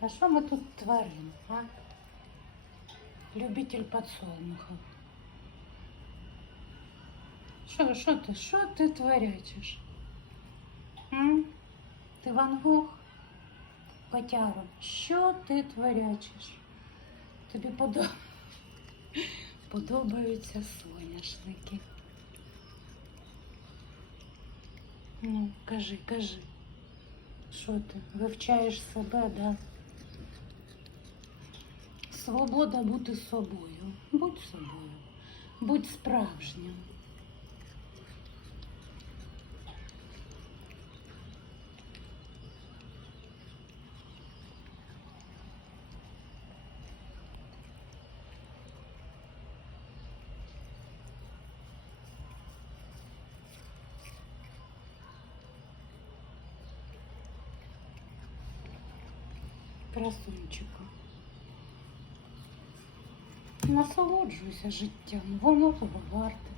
А що ми тут творимо, а? Любитель подсолнухов. Що, що ти, що ти творячиш? М? Ти Ван Гог? Котяро, що ти творячиш? Тобі подо... подобаються соняшники. Ну, кажи, кажи. Що ти? Вивчаєш себе, да? Свобода бути собою. Будь собою. Будь справжнім. Красунчику. Насолоджуйся життям, воно того варте.